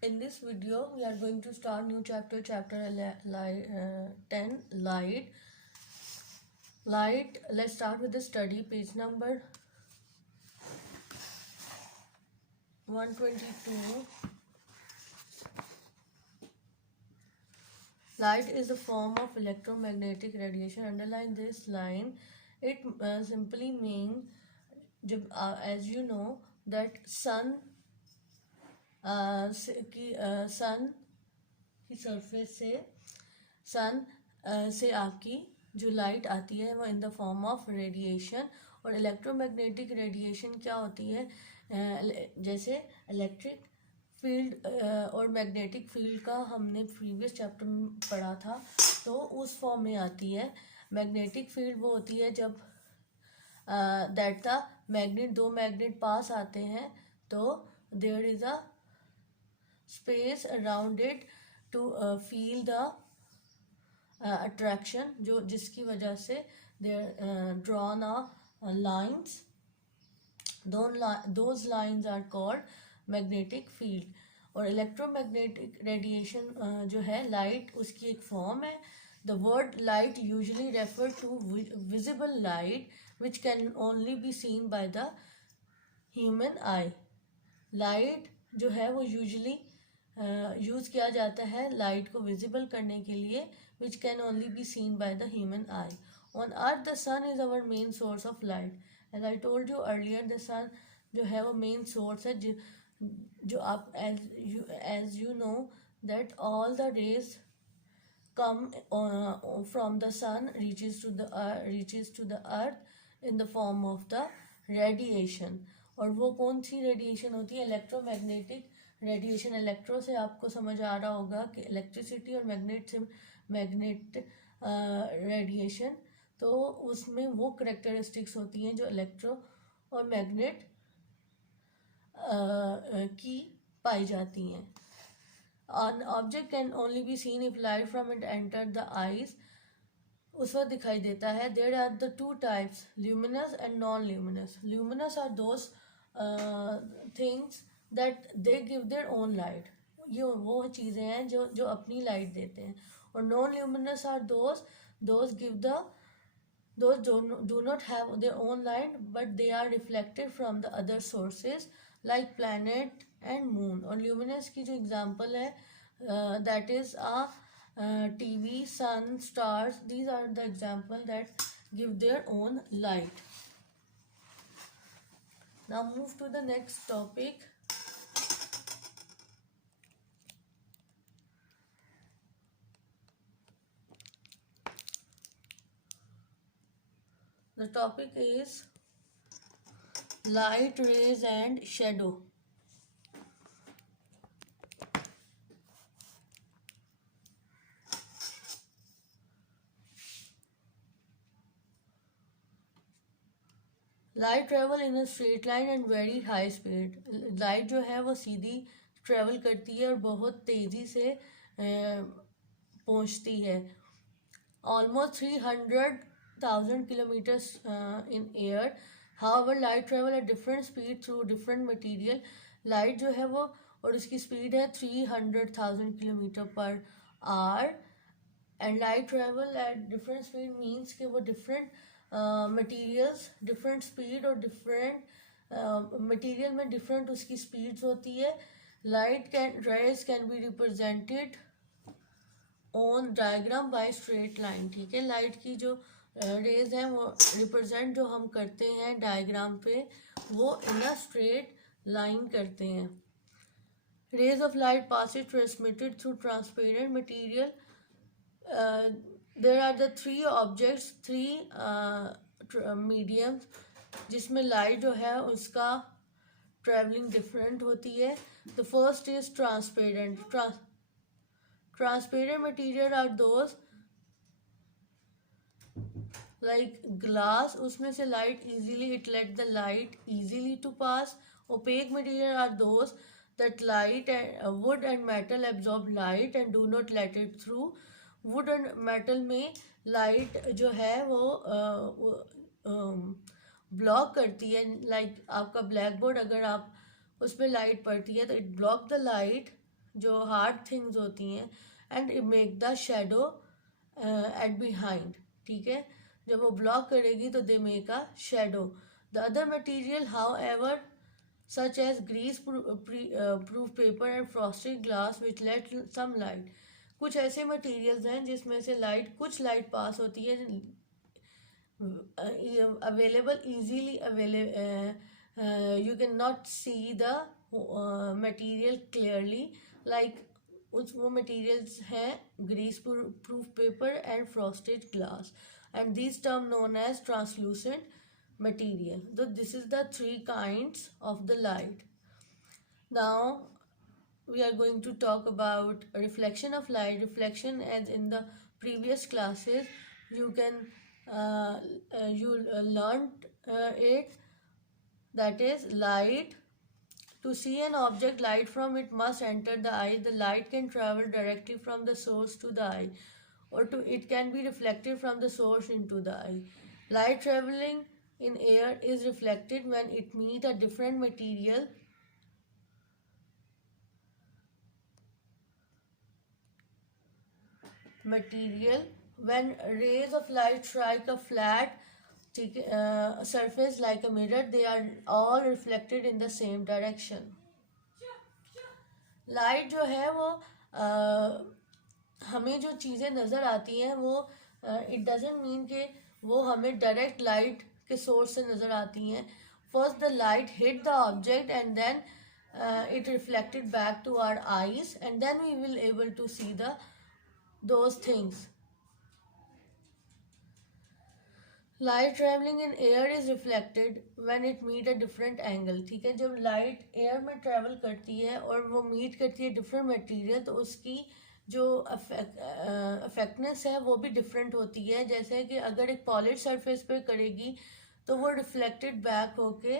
In this video, we are going to start new chapter, 10, light. Light, let's start with the study, page number 122. Light is a form of electromagnetic radiation. Underline this line. It simply means, as you know, that sun की surface से आपकी जो light आती है वो in the form of radiation. और electromagnetic radiation क्या होती है, जैसे इलेक्ट्रिक फील्ड और मैग्नेटिक फील्ड का हमने प्रीवियस चैप्टर में पढ़ा था, तो उस फॉर्म में आती है. मैग्नेटिक फील्ड वो होती है जब दैट द मैग्नेट, दो मैग्नेट पास आते हैं तो there is a space around it to feel the attraction, जो जिसकी वजह से there drawn a lines. Those lines are called magnetic field. और इलेक्ट्रोमैग्नेटिक रेडिएशन जो है लाइट, उसकी एक फॉर्म है. The word light usually refer to visible light which can only be seen by the human eye. Light जो है वो usually use किया जाता है लाइट को विजिबल करने के लिए, which can only be seen by the human eye. On earth the sun is our main source of light. As I told you earlier, the sun जो है वो मेन सोर्स है. जो आप as you know that all the rays come from the sun reaches to the earth in the form of the radiation. और वो कौन सी radiation होती है? Electromagnetic radiation. इलेक्ट्रो से आपको समझ आ रहा होगा कि इलेक्ट्रिसिटी, और मैग्नेट से मैग्नेट रेडिएशन. तो उसमें वो करेक्टरिस्टिक्स होती हैं जो इलेक्ट्रो और मैग्नेट की पाई जाती हैं. An object can only be seen if light from it entered the eyes. उस वक्त दिखाई देता है. There are the two types, luminous and non-luminous. Luminous are those things that they give their own light. ये वो चीज़ें हैं जो अपनी लाइट देते हैं. और non-luminous are those do not have their own light, but they are reflected from the other sources like planet and moon. और luminous की जो example है, that is TV, sun, stars. These are the example that give their own light. Now move to the next topic. The topic is light, rays and shadow. Light travel in a straight line and very high speed. Light जो है वो सीधी travel करती है और बहुत तेज़ी से पहुंचती है. Almost 300,000 kilometres in air. However light travel at different speed through different material. Light जो है वो और उसकी स्पीड है 300,000 kilometre per hour. And light travel at different speed means कि वो डिफरेंट मटेरियल्स, डिफरेंट स्पीड और डिफरेंट मटेरियल में डिफरेंट उसकी स्पीड्स होती है. Light rays can be represented on diagram by straight line. ठीक है, लाइट की जो रेज हैं वो रिप्रेजेंट जो हम करते हैं डायग्राम पे, वो इन अ स्ट्रेट लाइन करते हैं. Rays of light passes transmitted through transparent material. There are the three objects, three mediums जिसमें लाइट जो है उसका ट्रेवलिंग डिफरेंट होती है. The first is transparent. Transparent material are those like glass. उसमें से light easily, it let the light easily to pass. Opaque material are those that light and wood and metal absorb light and do not let it through. Would and metal में light जो है वो block करती है. Like आपका black board, अगर आप उस पर लाइट पड़ती है तो इट ब्लॉक द लाइट जो हार्ड थिंग्स होती हैं, and make the shadow at behind, ठीक है, जब वो ब्लॉक करेगी तो they make a shadow. The other material however such as proof paper and frosted glass which let some light. कुछ ऐसे मटेरियल्स हैं जिसमें से लाइट, कुछ लाइट पास होती है, available easily available, you cannot see the material clearly, like उस वो materials हैं grease proof paper and frosted glass, and these term known as translucent material. So this is the three kinds of the light. Now we are going to talk about reflection of light. Reflection, as in the previous classes you can you learned it, that is light. To see an object, light from it must enter the eye. The light can travel directly from the source to the eye, or it can be reflected from the source into the eye. Light traveling in air is reflected when it meets a different material when rays of light strike a flat surface like a mirror, they are all reflected in the same direction. Light जो है वो हमें जो चीज़ें नज़र आती हैं वो इट डजेंट मीन कि वो हमें डायरेक्ट लाइट के सोर्स से नज़र आती हैं. First the light hit the object and then it reflected back to our eyes, and then we will able to see those things. Light travelling in air is reflected when it meet a different angle, ठीक है, जब light air में travel करती है और वो meet करती है डिफरेंट मटेरियल तो उसकी जो अफेक्टनेस है वो भी डिफरेंट होती है. जैसे कि अगर एक पॉलिश सरफेस पे करेगी तो वो रिफ्लेक्टेड बैक होके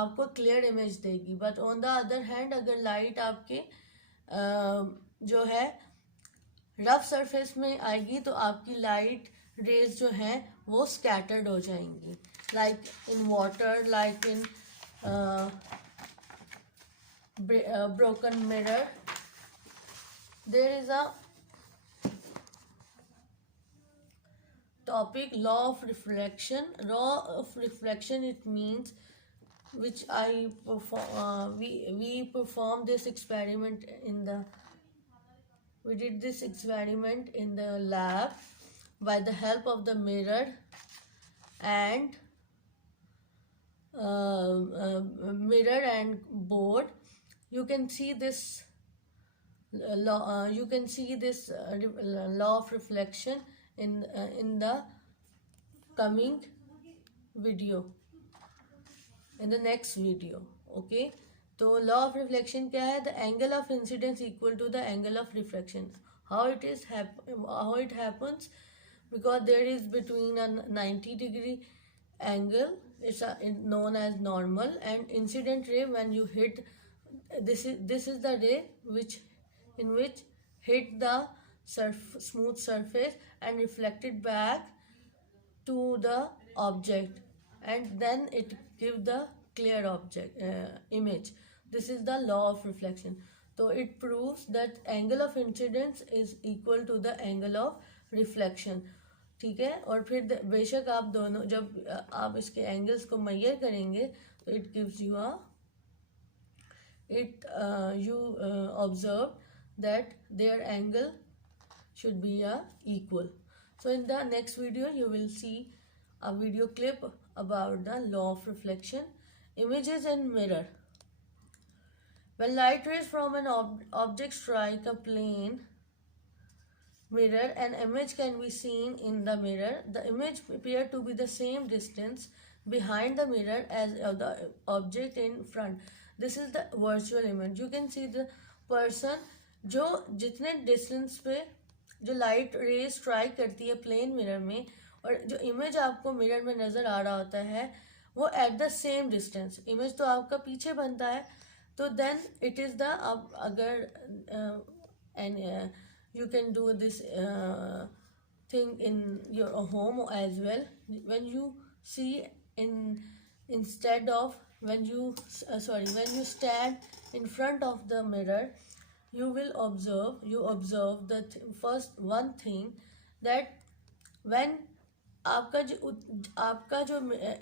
आपको क्लियर इमेज देगी. But on the other hand अगर लाइट आपके जो है रफ सरफेस में आएगी तो आपकी लाइट रेज जो हैं वो स्कैटर्ड हो जाएंगी. Like in water, like in broken mirror. There is a topic, law of reflection. Law of reflection, it means which I perform, we performed this experiment in the we did this experiment in the lab by the help of the mirror and mirror and board. You can see this law, you can see this law of reflection in the coming video, in the next video. Okay, तो law of reflection क्या है? The angle of incidence equal to the angle of reflection. How it happens? Because there is between a 90-degree angle, it's known as normal, and incident ray when you hit this is the ray which hit the smooth surface and reflected back to the object, and then it gives the clear object image. This is the law of reflection. So it proves that angle of incidence is equal to the angle of reflection. ठीक है, और फिर बेशक आप दोनों जब आप इसके एंगल्स को मेजर करेंगे तो it gives you you observe that their angle should be equal. So in the next video you will see a video clip about the law of reflection. Images and mirror. When light rays from an object strike a plane mirror, an image can be seen in the mirror. The image appear to be the same distance behind the mirror as the object in front. This is the virtual image. You can see the person जो जितने distance पे जो light रे strike करती है plane mirror में, और जो इमेज आपको मिरर में नज़र आ रहा होता है वो at the same distance. Image तो आपका पीछे बनता है, तो देन इट इज़ द आप अगर and you can do this thing in your home as well. When you see instead of when you stand in front of the mirror, you observe the first one thing that when आपका जो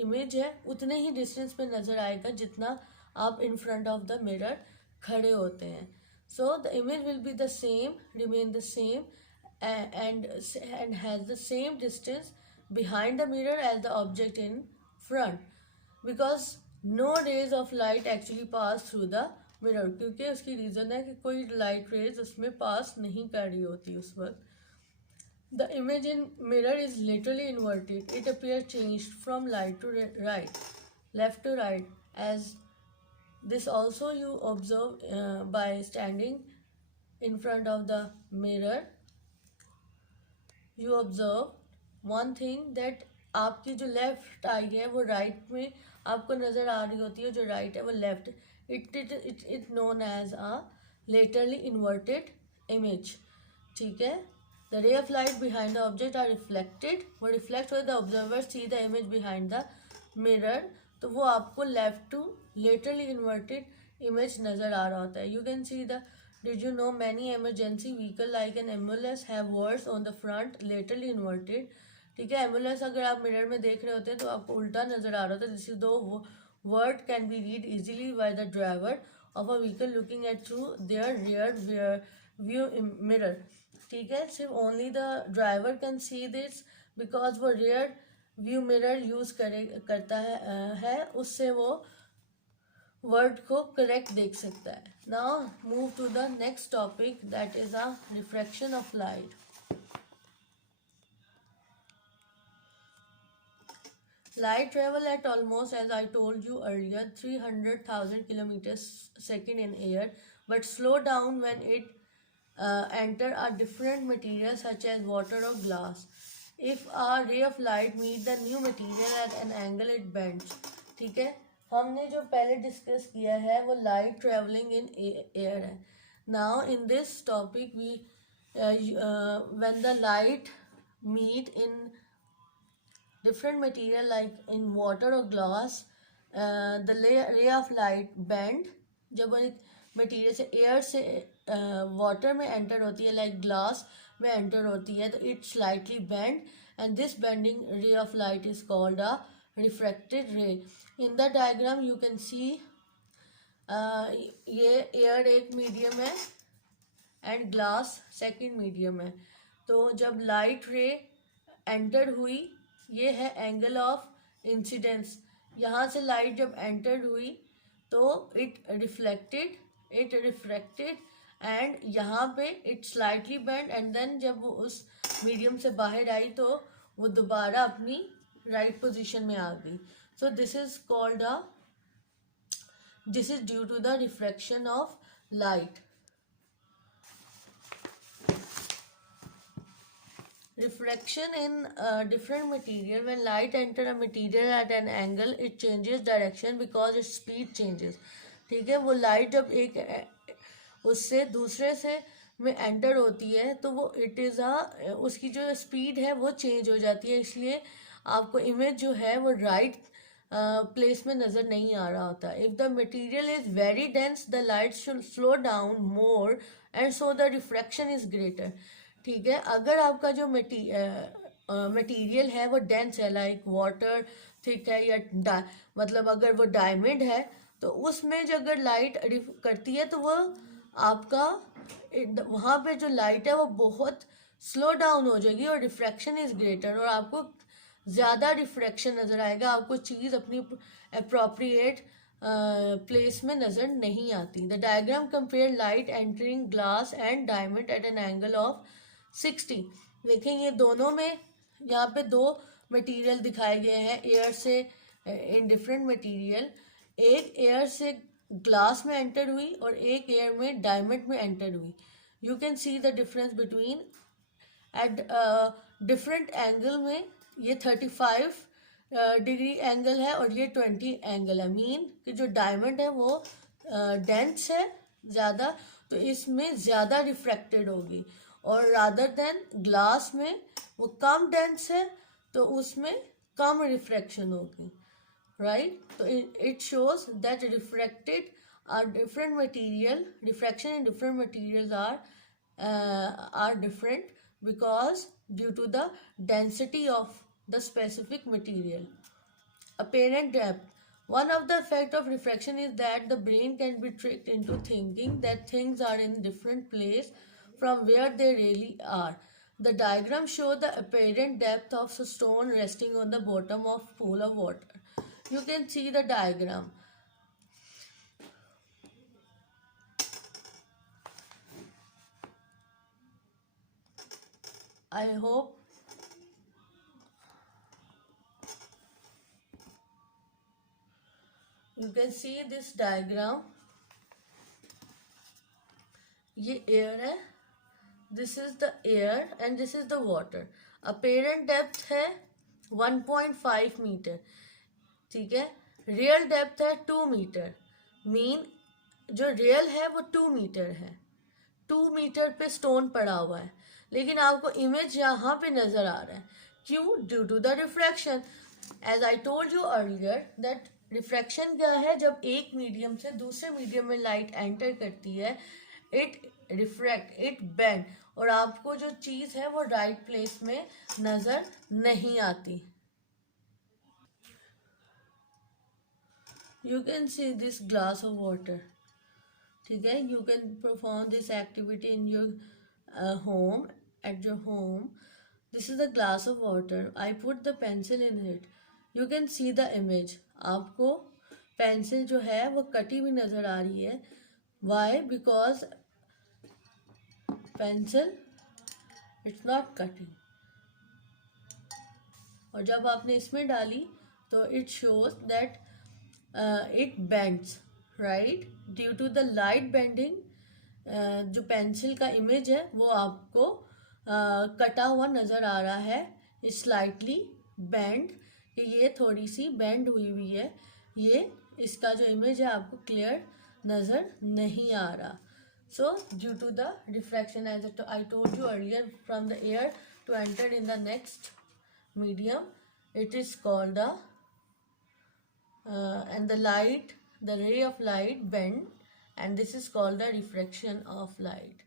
image है उतने ही distance पे नज़र आएगा जितना आप in front of the mirror खड़े होते हैं. So the image will be the same, remain the same and has the same distance behind the mirror as the object in front, because no rays of light actually pass through the mirror. क्योंकि उसकी reason है कि कोई light rays उसमें पास नहीं कर रही होती उस वक्त. The image in mirror is literally inverted. It appears changed from light to right, left to right. As this also you observe by standing in front of the mirror. You observe one thing that आपकी जो left आई है वो right में आपको नज़र आ रही होती है, जो राइट है वो left. It known as a laterally inverted image. ठीक है. The ray of light behind the object are reflected. वो reflect हुए, the observer see the image behind the mirror. तो वो आपको left to laterally inverted image नज़र आ रहा होता है. You can see the. Did you know many emergency vehicle like an ambulance have words on the front laterally inverted. ठीक है. Ambulance अगर आप मिरर में देख रहे होते हैं तो आपको उल्टा नज़र आ रहा होता है. This is though word can be read easily by the driver of a vehicle looking at through their rear view mirror. ठीक है. सिर्फ only the driver can see this because वो रियर व्यू मिरर यूज करता है उससे वो word को correct देख सकता है. Now move to the next topic that is a refraction of light. Light travel at almost, as I told you earlier, 300,000 kilometers second in air, but slow down when it enter a different material such as water or glass. If a ray of light meet the new material at an angle, it bends. ठीक है. हमने जो पहले discuss किया है वो light travelling in air है. Now in this topic we when the light meet in different material like in water or glass, the ray of light bend. जब वो एक मटीरियल से एयर से वाटर में एंटर होती है, लाइक ग्लास में एंटर होती है, तो it slightly bend and this bending ray of light is called a refracted रे. In the diagram you can see ये एयर एक मीडियम है एंड ग्लास सेकंड मीडियम है. तो जब लाइट रे एंटर हुई, ये है एंगल ऑफ इंसिडेंस. यहाँ से लाइट जब एंटर हुई तो इट रिफ्लेक्टेड एंड यहाँ पे it slightly bend and then जब वो उस मीडियम से बाहर आई तो वो दोबारा अपनी राइट पोजीशन में आ गई. So this is due to the refraction of light. Refraction in different material. When light enter a material at an angle, it changes direction because its speed changes. ठीक है. वो लाइट जब एक उससे दूसरे से में एंटर होती है तो वो उसकी जो स्पीड है वो चेंज हो जाती है, इसलिए आपको इमेज जो है वो राइट प्लेस में नज़र नहीं आ रहा होता. If the material is very dense the light should slow down more and so the refraction is greater. ठीक है. अगर आपका जो मटीरियल है वो डेंस है, लाइक वाटर थिक है, या मतलब अगर वो डायमंड है तो उसमें जो अगर लाइट करती है तो वो आपका वहाँ पे जो लाइट है वो बहुत स्लो डाउन हो जाएगी और रिफ्रैक्शन इज ग्रेटर, और आपको ज़्यादा रिफ्रैक्शन नज़र आएगा. आपको चीज़ अपनी अप्रोप्रिएट प्लेस में नज़र नहीं आती. The diagram compare light entering glass and diamond at an angle of 60. देखें ये दोनों में यहाँ पे दो मटेरियल दिखाए गए हैं एयर से इन डिफरेंट मटेरियल. एक एयर से ग्लास में एंटर हुई और एक एयर में डायमंड में एंटर हुई. You can see the difference between at different angle में. ये 35 डिग्री एंगल है और ये 20 एंगल है. मीन कि जो डायमंड है वो डेंस है ज़्यादा, तो इसमें ज़्यादा रिफ्रैक्टेड होगी, और रादर देन ग्लास में वो कम डेंस है तो उसमें कम रिफ्रैक्शन होगी. राइट. तो it shows that refracted are different material, refraction in different materials are different because due to the density of the specific material. Apparent depth. One of the effects of refraction is that the brain can be tricked into thinking that things are in different place from where they really are. The diagram shows the apparent depth of a stone resting on the bottom of pool of water. You can see the diagram. I hope you can see this diagram. ये air है, this is the air and this is the water. Apparent depth है 1.5 metre, ठीक है. Real depth है 2 metre. Mean जो real है वो 2 metre है. 2 मीटर पे स्टोन पड़ा हुआ है, लेकिन आपको इमेज यहाँ पे नजर आ रहा है. क्यों? Due to the refraction. As I told you earlier that refraction क्या है? जब एक मीडियम से दूसरे मीडियम में लाइट एंटर करती है, इट रिफ्रैक्ट, इट बेंड, और आपको जो चीज़ है वो राइट प्लेस में नज़र नहीं आती. You can see this glass of water, ठीक है. You can perform this activity in your home, at your home. This is the glass of water. I put the pencil in it. You can see the image. आपको pencil जो है वो कटी हुई नज़र आ रही है. Why? Because pencil it's not cutting. और जब आपने इसमें डाली तो it shows that it bends, right? Due to the light bending, जो पेंसिल का इमेज है वो आपको कटा हुआ नज़र आ रहा है. स्लाइटली बेंड, कि ये थोड़ी सी बेंड हुई हुई है. ये इसका जो इमेज है आपको क्लियर नज़र नहीं आ रहा. So due to the refraction, as I told you earlier, from the air to enter in the next medium, it is called the and the light, the ray of light bend, and this is called the refraction of light.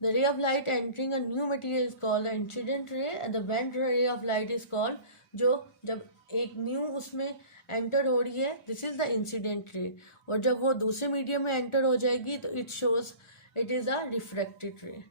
The ray of light entering a new material is called the incident ray, and the bent ray of light is called, जो जब एक new उसमें enter हो रही है, this is the incident ray, और जब वो दूसरे मीडियम में एंटर हो जाएगी तो it shows it is a refracted रे.